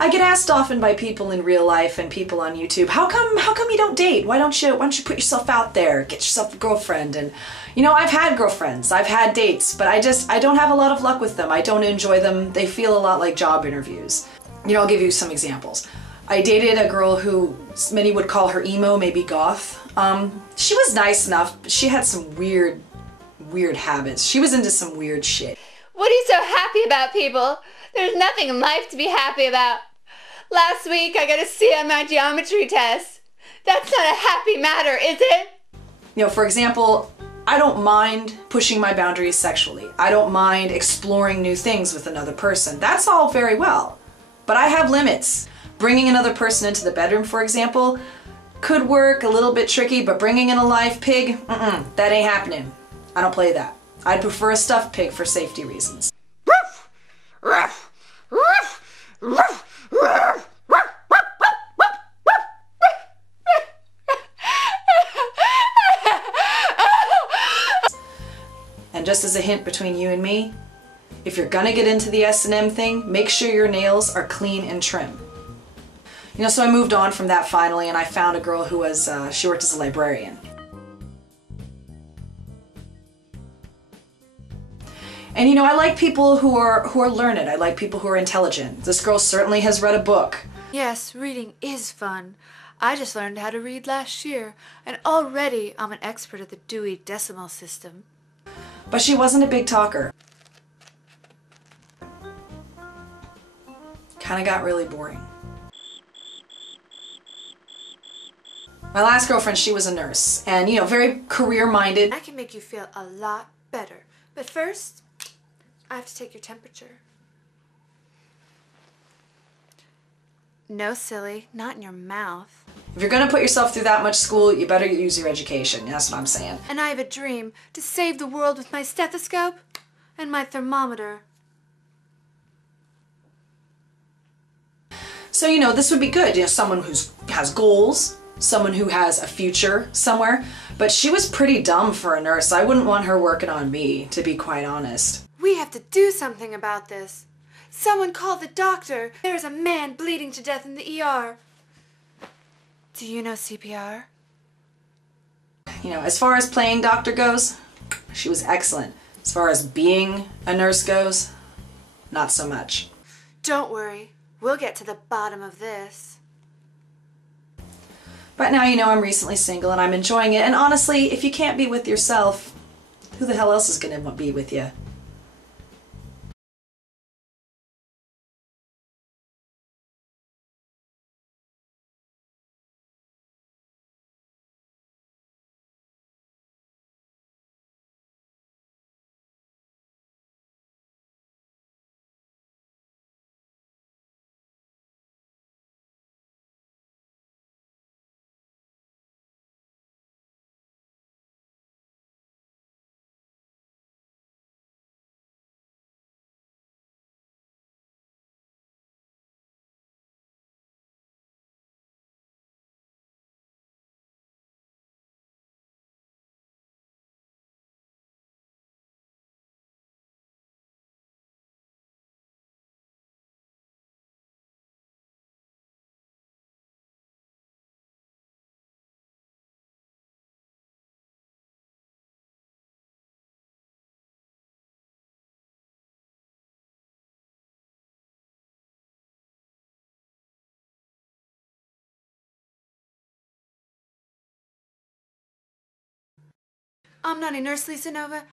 I get asked often by people in real life and people on YouTube, how come you don't date? Why don't you put yourself out there, get yourself a girlfriend? And you know, I've had girlfriends, I've had dates, but I don't have a lot of luck with them. I don't enjoy them. They feel a lot like job interviews. You know, I'll give you some examples. I dated a girl who many would call her emo, maybe goth. She was nice enough, but she had some weird habits. She was into some weird shit. What are you so happy about, people? There's nothing in life to be happy about. Last week I got a C on my geometry test. That's not a happy matter, is it? You know, for example, I don't mind pushing my boundaries sexually. I don't mind exploring new things with another person. That's all very well. But I have limits. Bringing another person into the bedroom, for example, could work, a little bit tricky, but bringing in a live pig, that ain't happening. I don't play that. I'd prefer a stuffed pig for safety reasons. And just as a hint between you and me, if you're gonna get into the S&M thing, make sure your nails are clean and trim. You know, so I moved on from that finally, and I found a girl who was, she worked as a librarian. And you know, I like people who are learned. I like people who are intelligent. This girl certainly has read a book. Yes, reading is fun. I just learned how to read last year, and already I'm an expert at the Dewey Decimal System. But she wasn't a big talker. Kinda got really boring. My last girlfriend, she was a nurse, and you know, very career-minded. I can make you feel a lot better, but first, I have to take your temperature. No, silly, not in your mouth. If you're gonna put yourself through that much school, you better use your education. That's what I'm saying. And I have a dream to save the world with my stethoscope and my thermometer. So, you know, this would be good. You know, someone who has goals, someone who has a future somewhere. But she was pretty dumb for a nurse. I wouldn't want her working on me, to be quite honest. We have to do something about this. Someone call the doctor. There is a man bleeding to death in the ER. Do you know CPR? You know, as far as playing doctor goes, she was excellent. As far as being a nurse goes, not so much. Don't worry. We'll get to the bottom of this. But now you know I'm recently single and I'm enjoying it. And honestly, if you can't be with yourself, who the hell else is going to be with you? I'm not a nurse, Lisa Nova.